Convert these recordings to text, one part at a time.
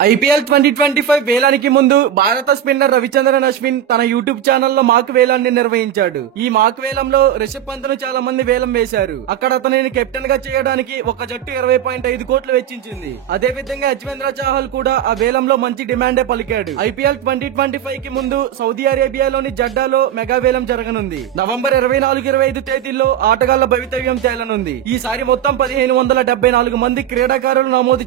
IPL 2025 వేలానికి ముందు భారత spinner Ravichandran Ashwin తన యూట్యూబ్ ఛానల్లో మాక్ వేలాన్ని నిర్వహించాడు. ఈ మాక్ వేలంలో రిషబ్ పంత్ ను చాలా మంది వేలం వేశారు. అక్కడ అతనిని కెప్టెన్ గా చేయడానికి ఒక జట్టు 20.5 కోట్లు వెచ్చించింది. అదే విధంగా యజ్వేంద్ర చాహల్ కూడా ఆ వేలంలో మంచి డిమాండే పలికాడు. ఐపీఎల్ 2025 కి ముందు సౌదీ అరేబియాలోని జడ్డాలో మెగా వేలం జరగనుంది. నవంబర్ 24-25 తేదీల్లో ఆటగాళ్ల భవితవ్యం తేలనుంది. ఈసారి మొత్తం 1574 మంది క్రీడాకారులు నమోదు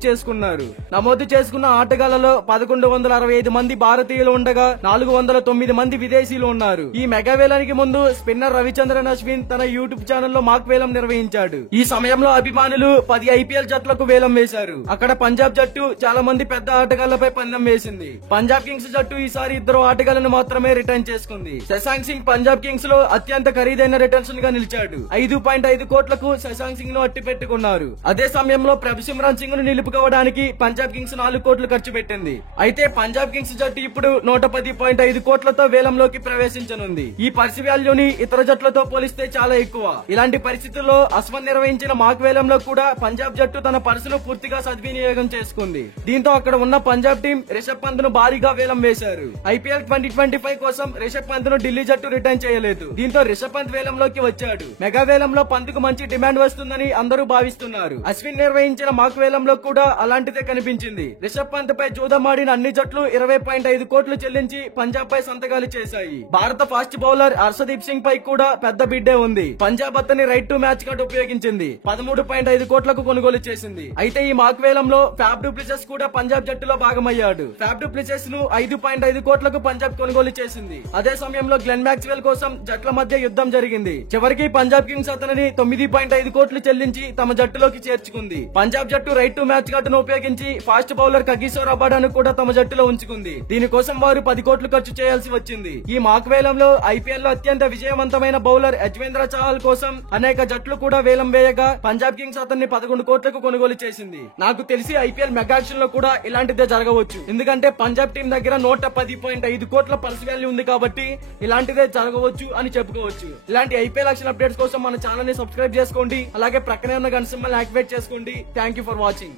చేసుకున్న ఆటగాళ్లలో 1165 మంది భారతీయులు ఉండగా 409 మంది విదేశీయులు ఉన్నారు. ఈ మెగా వేలానికి ముందు స్పిన్నర్ రవిచంద్రన్ అశ్విన్ తన యూట్యూబ్ ఛానల్లో మాక్ వేలం నిర్వహించాడు. ఈ సమయంలో అభిమానులు 10 ఐపీఎల్ జట్లకు వేలం వేశారు. అక్కడ పంజాబ్ జట్టు చాలా మంది పెద్ద ఆటగాళ్లపై పందెం వేసింది. పంజాబ్ కింగ్స్ జట్టు ఈసారి 2 ఆటగాళ్లను మాత్రమే రిటర్న్ చేసుకుంది. శశాంక్ సింగ్ పంజాబ్ కింగ్స్ లో అత్యంత ఖరీదైన రిటర్న్ గా నిలిచాడు. 5.5 కోట్లకు శశాంక్ సింగ్ ను అట్టి పెట్టుకున్నారు. అదే సమయంలో ప్రభుసిమ్రాన్ సింగ్ ను నిలుపుకోవడానికి పంజాబ్ కింగ్స్ 4 కోట్లు ఖర్చు పెట్టింది. అయితే పంజాబ్ కింగ్స్ జట్టు ఇప్పుడు 110.5 కోట్లతో వేలంలోకి ప్రవేశించనుంది. ఈ పర్సు వాల్యూని ఇతర జట్లతో పోలిస్తే చాలా ఎక్కువ. ఇలాంటి పరిస్థితుల్లో అశ్వన్ నిర్వహించిన మాక్ వేలంలో కూడా పంజాబ్ జట్టు తన పర్సును పూర్తిగా సద్వినియోగం చేసుకుంది. దీంతో అక్కడ ఉన్న పంజాబ్ టీం రిషబ్ పంత్ ను భారీగా వేలం వేశారు. ఐపీఎల్ 2025 కోసం రిషబ్ పంత్ ను ఢిల్లీ జట్టు రిటర్న్ చేయలేదు. దీంతో రిషబ్ పంత్ వేలంలోకి వచ్చాడు. మెగా వేలంలో పంత్ కు మంచి డిమాండ్ వస్తుందని అందరూ భావిస్తున్నారు. అశ్విన్ నిర్వహించిన మాక్ వేలంలో కూడా అలాంటిదే కనిపించింది. రిషబ్ పంత్ పై జూదమాడిన అన్ని జట్లు 20.5 కోట్లు చెల్లించి పంజాబ్ పై సంతకాలు చేశాయి. భారత ఫాస్ట్ బౌలర్ హర్షదీప్ సింగ్ పై కూడా పెద్ద బిడ్డే ఉంది. పంజాబ్ అతని రైట్ టు మ్యాచ్ కార్డు ఉపయోగించింది. 13.5 కోట్లకు కొనుగోలు చేసింది. అయితే ఈ మాక్ వేలంలో ఫ్యాబ్ డు ప్లెసిస్ కూడా పంజాబ్ జట్టులో భాగమయ్యాడు. ఫ్యాబ్ డు ప్లెసిస్ ను 5.5 కోట్లకు పంజాబ్ కొనుగోలు చేసింది. అదే సమయంలో గ్లెన్ మ్యాక్స్వెల్ కోసం జట్ల మధ్య యుద్ధం జరిగింది. చివరికి పంజాబ్ కింగ్స్ అతనిని 9.5 కోట్లు చెల్లించి తమ జట్టులోకి చేర్చుకుంది. పంజాబ్ జట్టు రైట్ టు మ్యాచ్ కార్డును ఉపయోగించి ఫాస్ట్ బౌలర్ కగిసో రబాడాను కూడా తమ జట్టులో ఉంచుకుంది. దీనికోసం వారు 10 కోట్లు ఖర్చు చేయాల్సి వచ్చింది. ఈ మాక్ వేలంలో ఐపీఎల్ లో అత్యంత విజయవంతమైన బౌలర్ యజ్వేంద్ర చాహల్ కోసం అనేక జట్లు కూడా వేలం వేయగా పంజాబ్ కింగ్స్ అతన్ని 11 కోట్లకు కొనుగోలు చేసింది. నాకు తెలిసి ఐపీఎల్ మెగాక్షన్ లో కూడా ఇలాంటిదే జరగవచ్చు. ఎందుకంటే పంజాబ్ టీం దగ్గర 110.5 కోట్ల పర్స్ వాల్యూ ఉంది కాబట్టి ఇలాంటిదే జరగవచ్చు అని చెప్పుకోవచ్చు. ఇలాంటి ఐపీఎల్ యాక్షన్ అప్డేట్స్ కోసం మన ఛానల్ ని సబ్స్క్రైబ్ చేసుకోండి. అలాగే ప్రక్కనే ఉన్న గన్ సింబల్ యాక్టివేట్ చేసుకోండి. Thank you for watching.